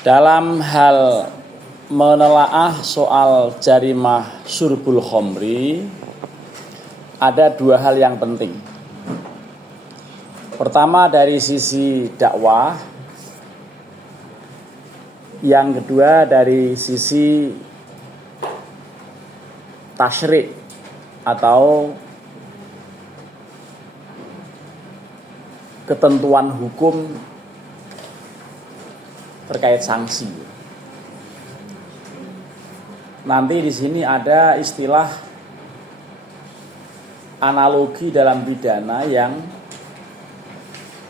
Dalam hal menelaah soal jarimah syurbul khamri, ada dua hal yang penting. Pertama dari sisi dakwah, yang kedua dari sisi tasyri' atau ketentuan hukum terkait sanksi. Nanti di sini ada istilah analogi dalam pidana yang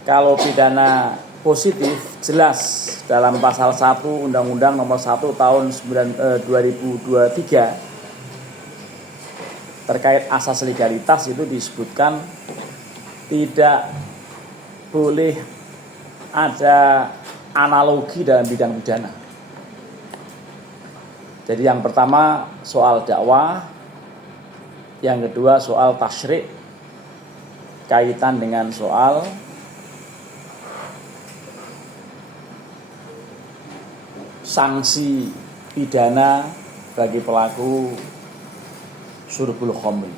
kalau pidana positif jelas dalam pasal 1 Undang-Undang Nomor 1 Tahun 2023 terkait asas legalitas itu disebutkan tidak boleh ada analogi dalam bidang pidana. Jadi yang pertama soal dakwah, yang kedua soal tasyri' kaitan dengan soal sanksi pidana bagi pelaku syurbul khamri.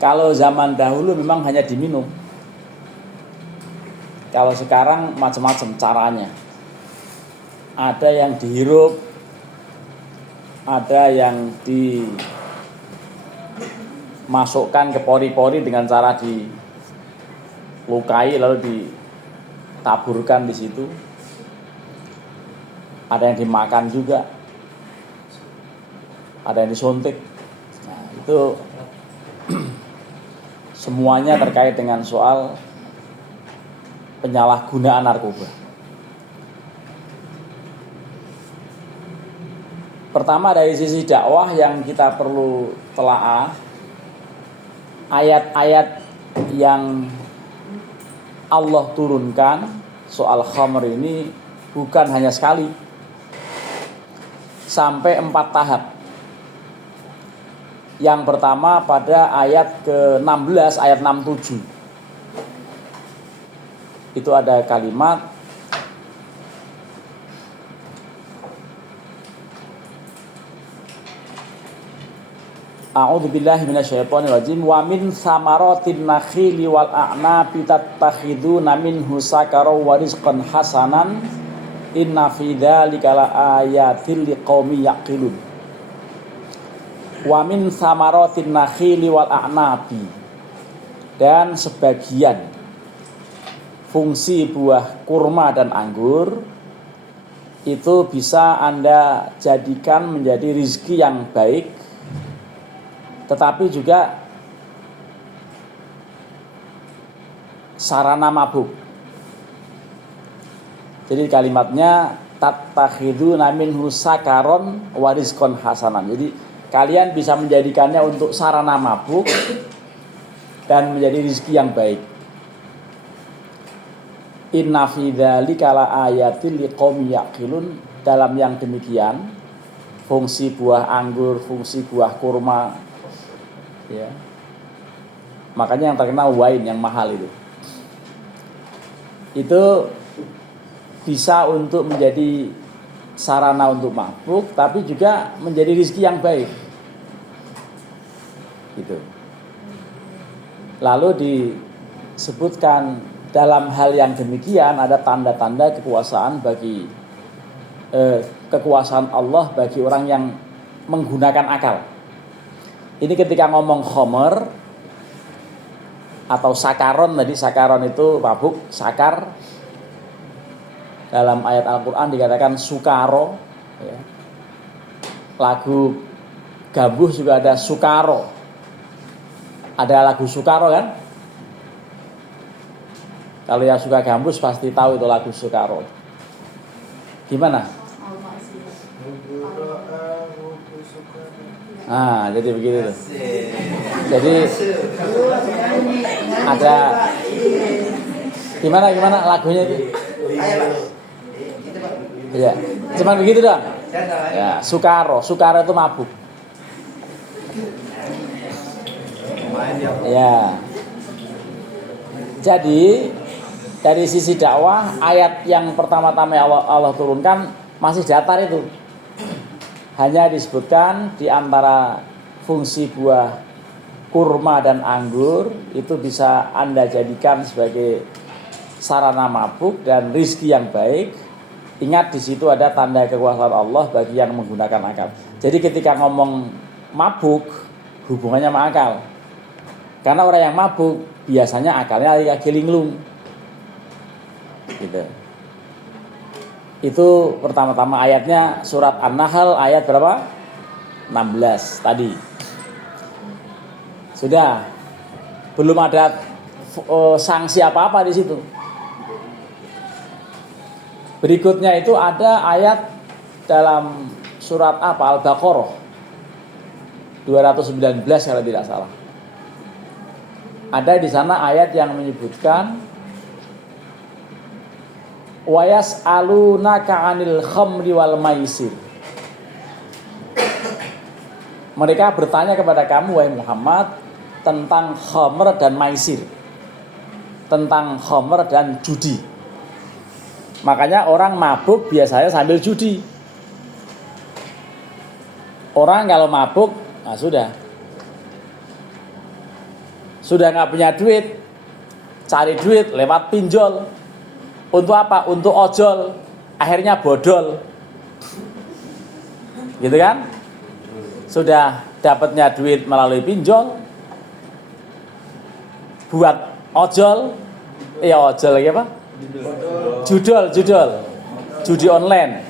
Kalau zaman dahulu memang hanya diminum. Kalau sekarang macam-macam caranya. Ada yang dihirup, ada yang dimasukkan ke pori-pori dengan cara dilukai lalu ditaburkan di situ. Ada yang dimakan juga, ada yang disuntik. Nah, itu semuanya terkait dengan soal penyalahgunaan narkoba. Pertama dari sisi dakwah yang kita perlu telaah, ayat-ayat yang Allah turunkan soal khamr ini bukan hanya sekali, sampai 4 tahap. Yang pertama pada ayat ke-16, ayat 67. Itu ada kalimat A'udzubillahi minasyaitonirrajim wa min samaratin nakhili wal a'nabi tattakhiduna minhu sakaran wa rizqan hasanan inna fi dzalika laayatil liqaumin yaqilun. Wa min samaratin nakhili wal a'nabi, dan sebagian fungsi buah kurma dan anggur itu bisa Anda jadikan menjadi rizki yang baik, tetapi juga sarana mabuk. Jadi kalimatnya tattakhiduna minhu sakaron wa rizqan hasanan. Jadi kalian bisa menjadikannya untuk sarana mabuk dan menjadi rizki yang baik. Inna fi dzalika laayatil liqaumin yaqilun. Dalam yang demikian, fungsi buah anggur, fungsi buah kurma, ya. Makanya yang terkenal wine yang mahal itu bisa untuk menjadi sarana untuk mabuk, tapi juga menjadi rezeki yang baik. Gitu. Lalu disebutkan dalam hal yang demikian ada tanda-tanda kekuasaan bagi kekuasaan Allah bagi orang yang menggunakan akal. Ini ketika ngomong khomer atau sakaron, tadi sakaron itu mabuk, sakar. Dalam ayat Al-Quran dikatakan sukaro, ya. Lagu Gambus juga ada sukaro. Ada lagu sukaro kan? Kalau yang suka Gambus pasti tahu itu lagu sukaro. Gimana? Nah, jadi begitu tuh. Jadi ada gimana lagunya itu? Ya, cuman begitu dong. Ya, sukaro itu mabuk. Ya. Jadi dari sisi dakwah, ayat yang pertama-tama Allah turunkan masih datar itu. Hanya disebutkan di antara fungsi buah kurma dan anggur itu bisa Anda jadikan sebagai sarana mabuk dan rizki yang baik. Ingat di situ ada tanda kekuasaan Allah bagi yang menggunakan akal. Jadi ketika ngomong mabuk hubungannya sama akal. Karena orang yang mabuk biasanya akalnya lagi linglung. Gitu. Itu pertama-tama ayatnya surat An-Nahl ayat berapa? 16 tadi. Sudah. Belum ada sanksi apa-apa di situ. Berikutnya itu ada ayat dalam surat apa? Al-Baqarah 219 kalau tidak salah. Ada di sana ayat yang menyebutkan wa yas'alunaka 'anil khamri wal maisir. Mereka bertanya kepada kamu wahai Muhammad tentang khamr dan maisir. Tentang khamr dan judi. Makanya orang mabuk biasanya sambil judi. Orang kalau mabuk, nah sudah nggak punya duit, cari duit lewat pinjol. Untuk apa? Untuk ojol. Akhirnya bodol. Gitu kan? Sudah dapatnya duit melalui pinjol, buat ojol, ojol lagi apa? Judol, judi online.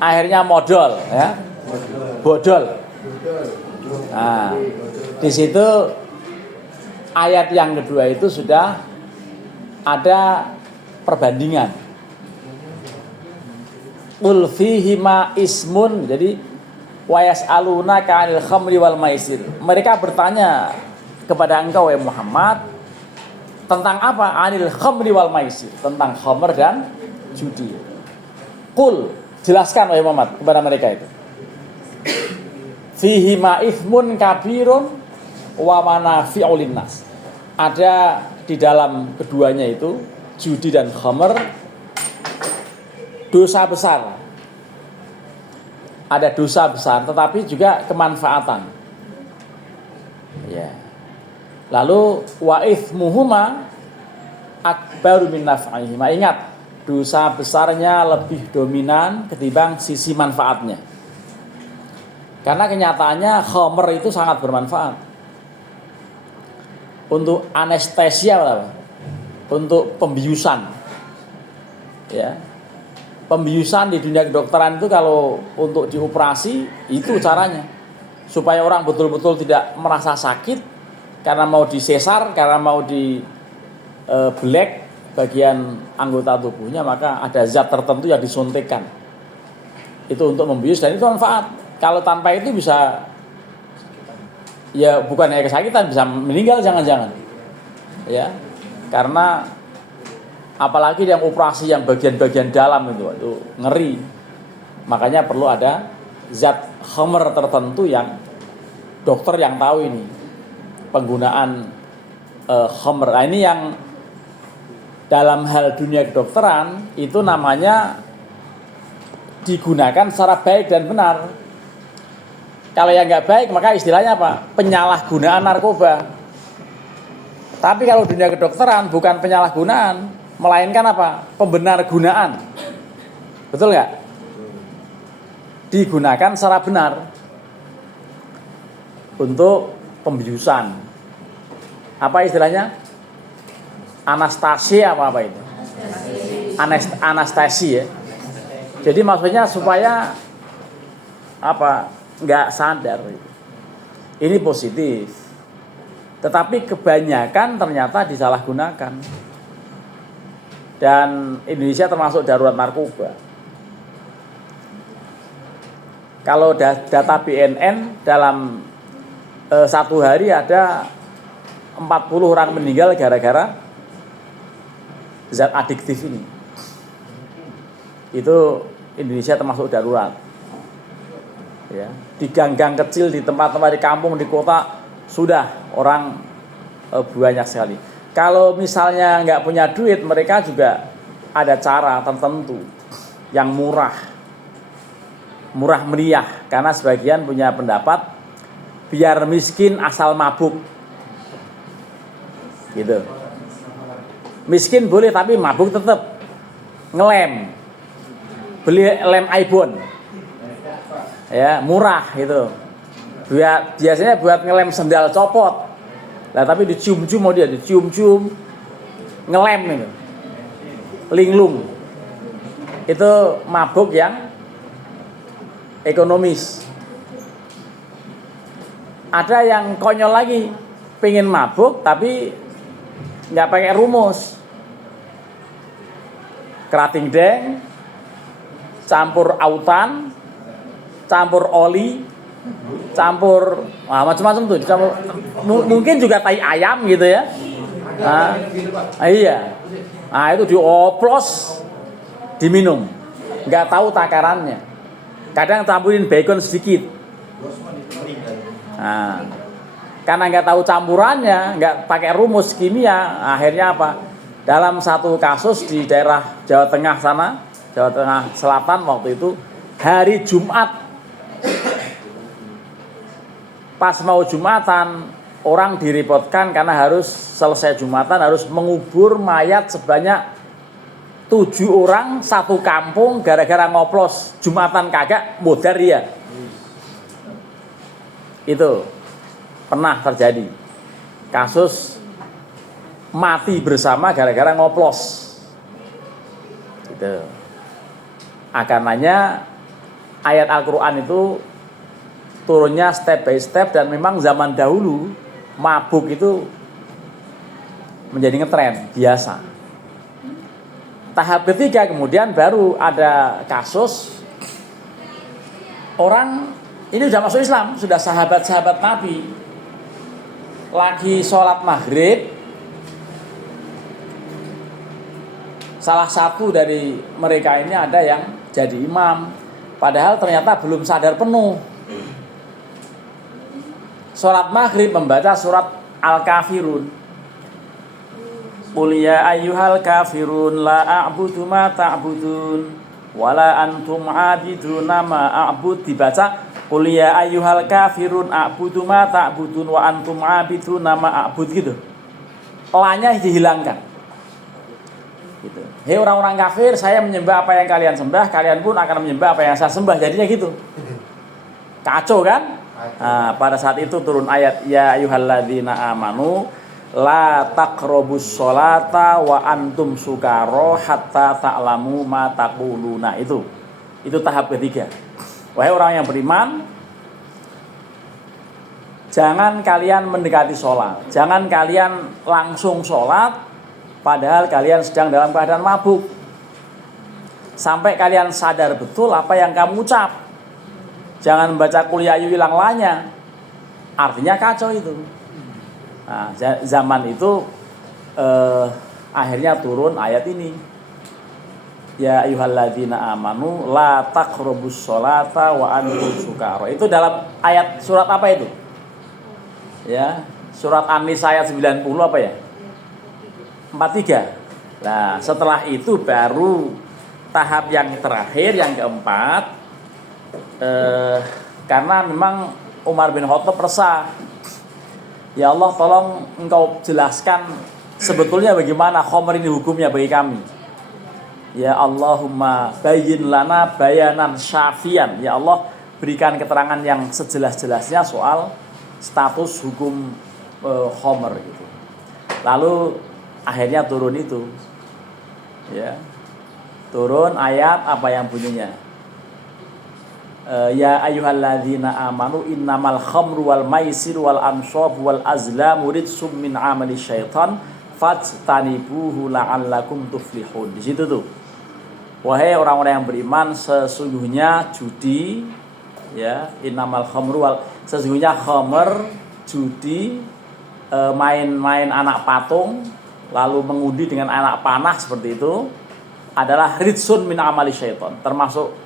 Akhirnya modal, ya, bodol. Nah, di situ ayat yang kedua itu sudah ada perbandingan. Qul fihima ismun, jadi wa yas'alunaka 'anil khamri wal maisir. Mereka bertanya kepada engkau ya Muhammad tentang apa? 'Anil khamri wal maisir, tentang khamr dan judi. Qul, jelaskan wahai Muhammad kepada mereka itu. Fihima ithmun kabirun wa manafi'u linnas. Ada di dalam keduanya itu judi dan khamr dosa besar. Ada dosa besar tetapi juga kemanfaatan. Ya. Lalu wa ithmuhuma akbaru min naf'ihima. Ingat, dosa besarnya lebih dominan ketimbang sisi manfaatnya. Karena kenyataannya khamr itu sangat bermanfaat. Untuk anestesia apa? Untuk pembiusan. Ya. Pembiusan di dunia kedokteran itu kalau untuk dioperasi itu caranya. Supaya orang betul-betul tidak merasa sakit karena mau disesar, karena mau di belek bagian anggota tubuhnya, maka ada zat tertentu yang disuntikkan. Itu untuk membius dan itu manfaat. Kalau tanpa itu bisa, ya bukan hanya kesakitan, bisa meninggal jangan-jangan. Ya, karena apalagi yang operasi yang bagian-bagian dalam itu ngeri. Makanya perlu ada zat khamr tertentu yang dokter yang tahu ini penggunaan khamr. Nah, ini yang dalam hal dunia kedokteran itu namanya digunakan secara baik dan benar. Kalau yang nggak baik maka istilahnya apa? Penyalahgunaan narkoba. Tapi kalau dunia kedokteran bukan penyalahgunaan, melainkan apa? Pembenar gunaan. Betul nggak? Digunakan secara benar untuk pembiusan. Apa istilahnya? Anestesi apa itu? Anestesi ya. Jadi maksudnya supaya apa? Nggak sadar. Ini positif. Tetapi kebanyakan ternyata disalahgunakan. Dan Indonesia termasuk darurat narkoba. Kalau data BNN dalam satu hari ada 40 orang meninggal gara-gara zat adiktif ini. Itu Indonesia termasuk darurat. Ya, di gang-gang kecil, di tempat-tempat di kampung, di kota sudah orang banyak sekali. Kalau misalnya nggak punya duit, mereka juga ada cara tertentu yang murah murah meriah, karena sebagian punya pendapat biar miskin asal mabuk gitu. Miskin boleh tapi mabuk tetap, ngelem, beli lem iPhone ya, murah gitu. Biasanya buat ngelem sendal copot lah, tapi dicium-cium, mau dia dicium-cium, ngelem itu linglung, itu mabuk yang ekonomis. Ada yang konyol lagi, pengen mabuk tapi nggak pakai rumus, kerating deng, campur autan, campur oli, campur macam-macam tuh, dicampur. Mungkin juga tai ayam gitu ya. Iya. Nah, itu dioplos, diminum. Nggak tahu takarannya. Kadang campurin bacon sedikit. Nah, karena nggak tahu campurannya, nggak pakai rumus kimia, akhirnya apa? Dalam satu kasus di daerah Jawa Tengah sana, Jawa Tengah Selatan waktu itu, hari Jumat, pas mau Jumatan, orang direpotkan karena harus selesai Jumatan harus mengubur mayat sebanyak 7 orang satu kampung gara-gara ngoplos Jumatan kagak modar ya. Itu pernah terjadi kasus mati bersama gara-gara ngoplos gitu. Karenanya ayat Al-Quran itu turunnya step by step, dan memang zaman dahulu mabuk itu menjadi ngetren biasa. Tahap ketiga kemudian baru ada kasus orang ini sudah masuk Islam, sudah sahabat-sahabat Nabi, lagi sholat maghrib, salah satu dari mereka ini ada yang jadi imam, padahal ternyata belum sadar penuh. Sholat maghrib membaca surat Al-Kafirun. Qul ya ayyuhal kafirun la a'budu ma ta'budun wala antum 'abiduna ma a'bud. Dibaca Qul ya ayyuhal kafirun a'budu ma ta'budun wa antum 'abiduna ma a'bud gitu. La-nya dihilangkan. Gitu. Hei orang-orang kafir, saya menyembah apa yang kalian sembah, kalian pun akan menyembah apa yang saya sembah. Jadinya gitu. Kacau kan? Nah, pada saat itu turun ayat ya ayyuhalladzina amanu la taqrabus sholata wa antum sukara hatta ta'lamu ma taquluna. Itu tahap ketiga. Wahai orang yang beriman, jangan kalian mendekati sholat, jangan kalian langsung sholat padahal kalian sedang dalam keadaan mabuk, sampai kalian sadar betul apa yang kamu ucap. Jangan membaca Qul ya ayyuhal lanya, artinya kacau itu. Nah, zaman itu akhirnya turun ayat ini. Ya ayyuhalladzina amanu la taqrabus sholata wa antum sukara. Itu dalam ayat surat apa itu? Ya, surat An-Nisa ayat 90 apa ya? 43. Nah, setelah itu baru tahap yang terakhir, yang keempat. Karena memang Umar bin Khattab resah. Ya Allah, tolong engkau jelaskan sebetulnya bagaimana khamr ini hukumnya bagi kami. Ya Allahumma bayyin lana bayanan syafian. Ya Allah, berikan keterangan yang sejelas-jelasnya soal status hukum khamr gitu. Lalu akhirnya turun itu. Ya. Turun ayat apa yang bunyinya? Ya ayyuhalladzina amanu innamal khamru wal maisir wal ansab wal azlamu rijsum min amali syaitan fajtanibuhu la'allakum tuflihun. Di situ tuh. Wahai orang-orang yang beriman, sesungguhnya judi, ya, innamal khamru wal, sesungguhnya khamr, judi, main-main anak patung, lalu mengundi dengan anak panah seperti itu adalah rijsun min amali syaitan, termasuk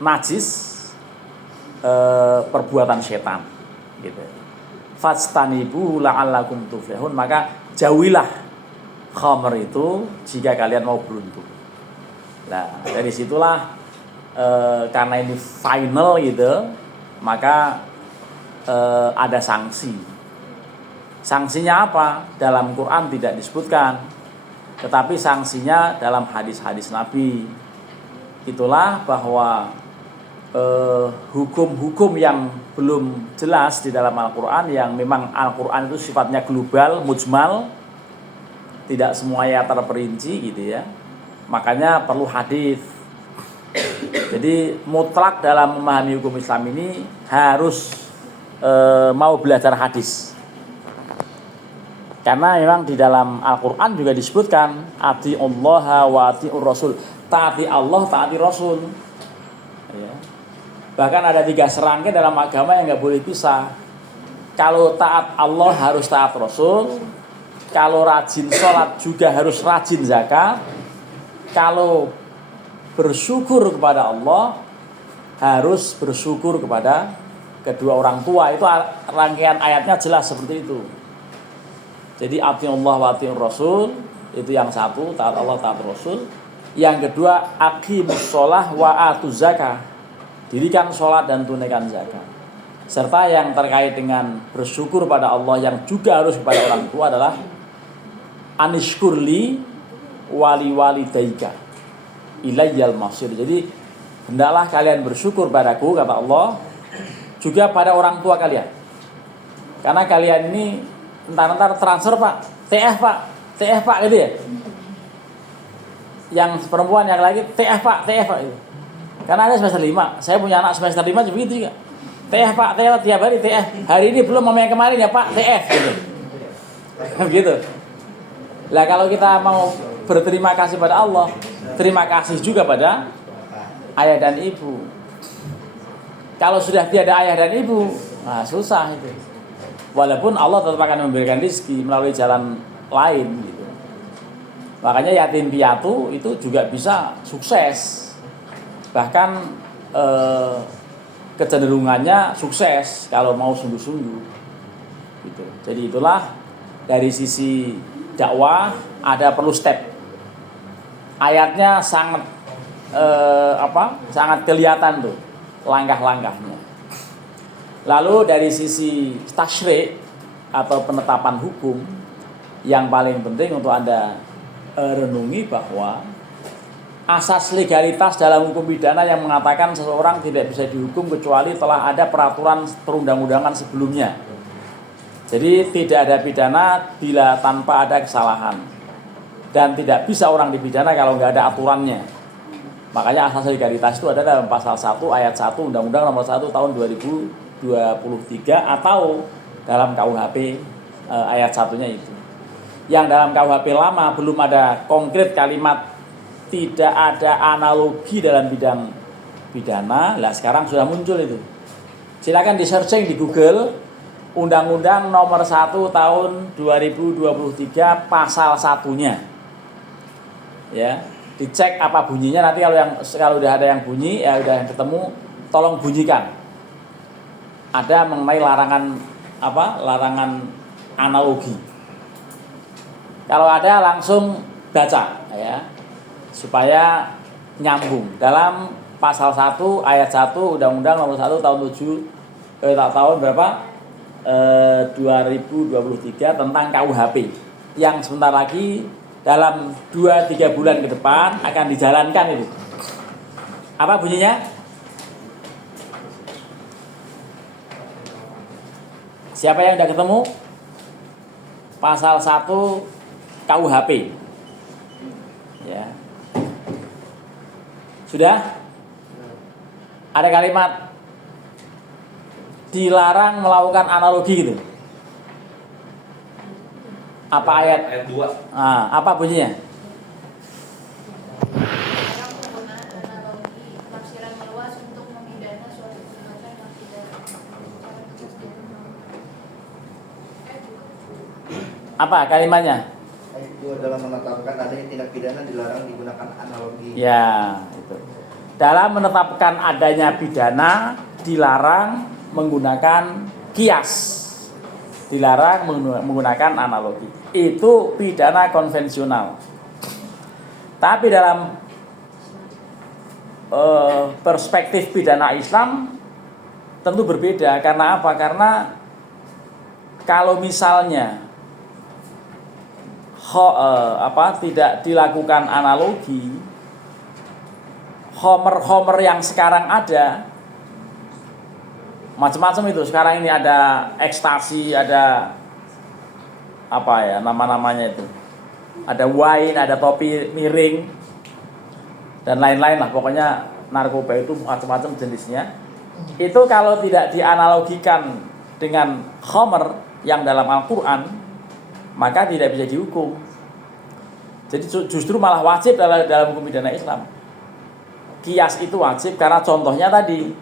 najis perbuatan setan gitu. Fastanibu la'allakum tuflihun, maka jauhilah khamr itu jika kalian mau beruntung. Nah, dari situlah karena ini final gitu, maka ada sanksi. Sanksinya apa? Dalam Quran tidak disebutkan, tetapi sanksinya dalam hadis-hadis Nabi. Itulah bahwa hukum-hukum yang belum jelas di dalam Al-Quran, yang memang Al-Quran itu sifatnya global, mujmal, tidak semuanya terperinci gitu ya, makanya perlu hadis. Jadi mutlak dalam memahami hukum Islam ini harus mau belajar hadis. Karena memang di dalam Al-Quran juga disebutkan atiullaha wa atiur rasul, taati Allah, taati Rasul ya. Bahkan ada 3 serangkai dalam agama yang gak boleh pisah. Kalau taat Allah harus taat Rasul, kalau rajin sholat juga harus rajin zakat, kalau bersyukur kepada Allah harus bersyukur kepada kedua orang tua. Itu rangkaian ayatnya jelas seperti itu. Jadi atiullah wa atiur rasul, itu yang satu, taat Allah, taat Rasul. Yang kedua, aqimus shalah wa atuz zakah, dirikan sholat dan tunaikan zakat. Serta yang terkait dengan bersyukur pada Allah yang juga harus kepada orang tua adalah anishkurli wali walidaika ilayyal masir. Jadi hendaklah kalian bersyukur padaku, kata Allah, juga pada orang tua kalian. Karena kalian ini entar transfer pak, TF pak gitu ya. Yang perempuan yang lagi TF pak gitu. Karena ada semester 5, saya punya anak semester 5 begitu juga. TF pak, tiap hari TF. Hari ini belum sama yang kemarin ya pak, TF gitu. Begitu. Lah kalau kita mau berterima kasih pada Allah, terima kasih juga pada ayah dan ibu. Kalau sudah tiada ayah dan ibu, nah susah itu. Walaupun Allah tetap akan memberikan rezeki melalui jalan lain gitu. Makanya yatim piatu itu juga bisa sukses. Bahkan kecenderungannya sukses kalau mau sungguh-sungguh gitu. Jadi itulah dari sisi dakwah ada perlu step. Ayatnya sangat sangat kelihatan tuh langkah-langkahnya. Lalu dari sisi tasyri' atau penetapan hukum, yang paling penting untuk Anda renungi bahwa asas legalitas dalam hukum pidana yang mengatakan seseorang tidak bisa dihukum kecuali telah ada peraturan perundang-undangan sebelumnya. Jadi tidak ada pidana bila tanpa ada kesalahan, dan tidak bisa orang dipidana kalau nggak ada aturannya. Makanya asas legalitas itu ada dalam pasal 1 ayat 1 Undang-Undang Nomor 1 tahun 2023 atau dalam KUHP ayat 1-nya itu. Yang dalam KUHP lama belum ada konkret kalimat, tidak ada analogi dalam bidang pidana. Lah sekarang sudah muncul itu. Silakan di searching di Google Undang-Undang Nomor 1 tahun 2023 pasal 1-nya. Ya, dicek apa bunyinya, nanti kalau udah ada yang bunyi, ya udah yang ketemu, tolong bunyikan. Ada mengenai larangan analogi. Kalau ada langsung baca ya, supaya nyambung. Dalam pasal 1 ayat 1 Undang-Undang Nomor 1 tahun 2023 tentang KUHP yang sebentar lagi dalam 2-3 bulan ke depan akan dijalankan itu. Apa bunyinya? Siapa yang sudah ketemu? Pasal 1 KUHP. Ya. Sudah? Ada kalimat dilarang melakukan analogi gitu. Apa ayat 2? Nah, apa bunyinya? Apa kalimatnya? Itu dalam menetapkan adanya tindak pidana dilarang digunakan analogi. Ya, itu. Dalam menetapkan adanya pidana dilarang menggunakan kias, dilarang menggunakan analogi. Itu pidana konvensional. Tapi dalam perspektif pidana Islam tentu berbeda. Karena apa? Karena kalau misalnya tidak dilakukan analogi, homer yang sekarang ada macam-macam itu. Sekarang ini ada ekstasi, ada apa ya nama-namanya itu, ada wine, ada topi miring dan lain-lain lah. Pokoknya narkoba itu macam-macam jenisnya. Itu kalau tidak dianalogikan dengan homer yang dalam Al-Quran, maka tidak bisa dihukum. Jadi justru malah wajib dalam hukum pidana Islam. Qiyas itu wajib karena contohnya tadi,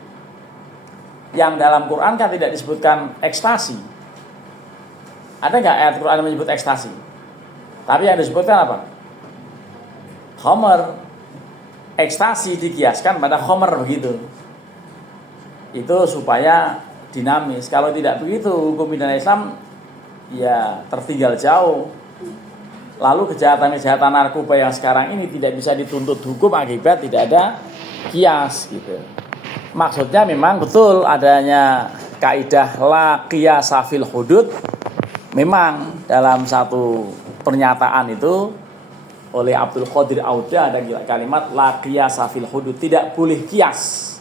yang dalam Quran kan tidak disebutkan ekstasi. Ada nggak ayat Quran yang menyebut ekstasi? Tapi yang disebutkan apa? Homer. Ekstasi dikiaskan pada homer begitu. Itu supaya dinamis. Kalau tidak begitu, hukum pidana Islam ya tertinggal jauh. Lalu kejahatan-kejahatan narkoba yang sekarang ini tidak bisa dituntut hukum akibat tidak ada qiyas gitu. Maksudnya memang betul adanya kaidah la qiyasa fil hudud. Memang dalam satu pernyataan itu oleh Abdul Qadir Auda ada kalimat la qiyasa fil hudud, tidak boleh qiyas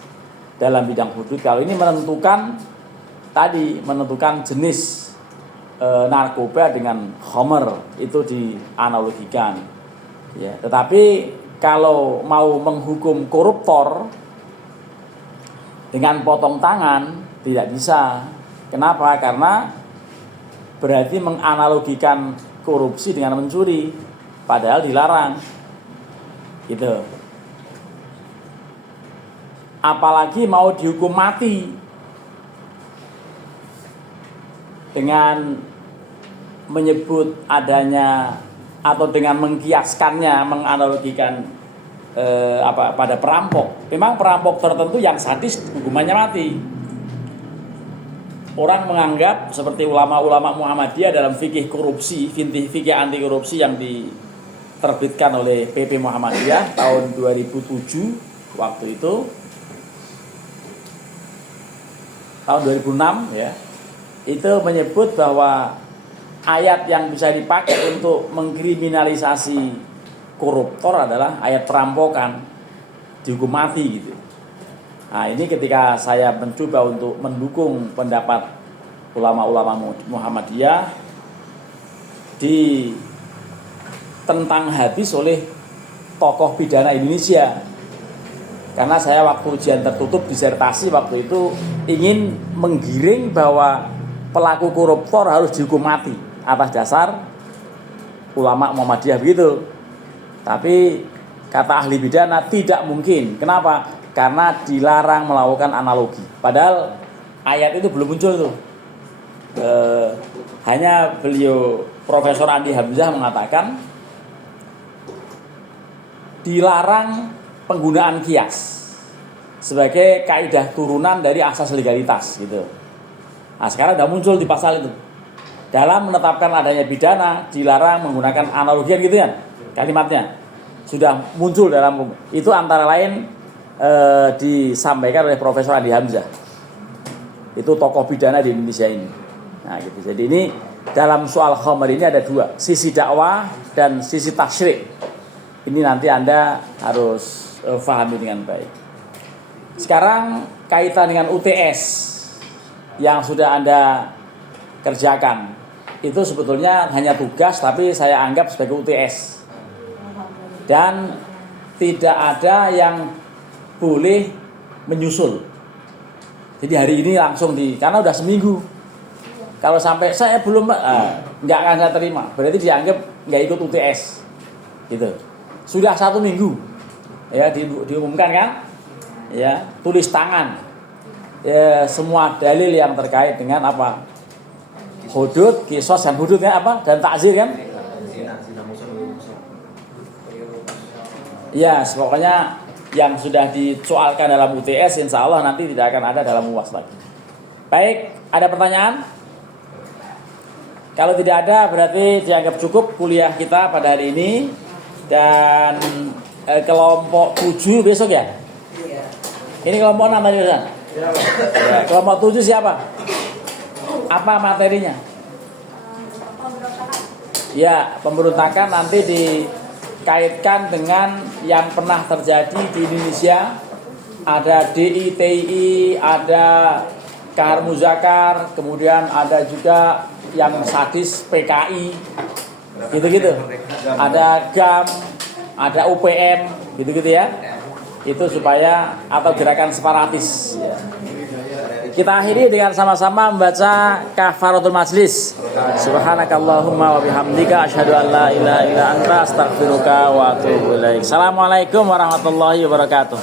dalam bidang hudud. Kalau ini menentukan jenis narkoba dengan khamr itu dianalogikan. Ya, tetapi kalau mau menghukum koruptor dengan potong tangan tidak bisa. Kenapa? Karena berarti menganalogikan korupsi dengan mencuri, padahal dilarang. Gitu. Apalagi mau dihukum mati dengan menyebut adanya atau dengan mengkiaskannya, menganalogikan pada perampok. Memang perampok tertentu yang sadis hukumannya mati. Orang menganggap seperti ulama-ulama Muhammadiyah dalam fikih korupsi, fikih anti korupsi yang diterbitkan oleh PP Muhammadiyah tahun 2007 waktu itu, tahun 2006 ya, itu menyebut bahwa ayat yang bisa dipakai untuk mengkriminalisasi koruptor adalah ayat perampokan, dihukum mati gitu. Nah, ini ketika saya mencoba untuk mendukung pendapat ulama-ulama Muhammadiyah ditentang habis oleh tokoh pidana Indonesia. Karena saya waktu ujian tertutup disertasi waktu itu ingin menggiring bahwa pelaku koruptor harus dihukum mati atas dasar ulama Muhammadiyah begitu. Tapi kata ahli pidana tidak mungkin. Kenapa? Karena dilarang melakukan analogi. Padahal ayat itu belum muncul tuh. Hanya beliau Profesor Andi Hamzah mengatakan dilarang penggunaan qiyas sebagai kaidah turunan dari asas legalitas gitu. Nah, sekarang sudah muncul di pasal itu. Dalam menetapkan adanya pidana dilarang menggunakan analogi gitu kan kalimatnya. Sudah muncul dalam itu antara lain disampaikan oleh Profesor Andi Hamzah. Itu tokoh pidana di Indonesia ini. Nah, gitu. Jadi ini dalam soal khamr ini ada dua, sisi dakwah dan sisi tasyrik. Ini nanti Anda harus pahami dengan baik. Sekarang kaitan dengan UTS yang sudah Anda kerjakan. Itu sebetulnya hanya tugas tapi saya anggap sebagai UTS. Dan tidak ada yang boleh menyusul. Jadi hari ini langsung karena udah seminggu. Kalau sampai saya belum nggak akan saya terima. Berarti dianggap nggak ikut UTS. Gitu. Sudah 1 minggu. Ya diumumkan kan? Ya, tulis tangan. Ya, semua dalil yang terkait dengan apa? Hudud, qisas dan hududnya apa? Dan takzir kan? Ya, pokoknya yang sudah disoalkan dalam UTS insya Allah nanti tidak akan ada dalam UAS lagi. Baik, ada pertanyaan? Kalau tidak ada berarti dianggap cukup kuliah kita pada hari ini. Dan kelompok 7 besok ya? Ini kelompok 6 tadi Ustaz. Ya, kelompok 7 siapa? Apa materinya? Ya, pemberontakan nanti dikaitkan dengan yang pernah terjadi di Indonesia. Ada DITI, ada Kahar Muzakar, kemudian ada juga yang sadis PKI, gitu-gitu. Ada GAM, ada UPM, gitu-gitu ya. Itu supaya, atau gerakan separatis ya. Kita akhiri dengan sama-sama membaca kafaratul majlis. Subhanakallahumma wa bihamdika asyhadu an la ilaha illa anta astaghfiruka wa atubu ilaik. Assalamualaikum warahmatullahi wabarakatuh.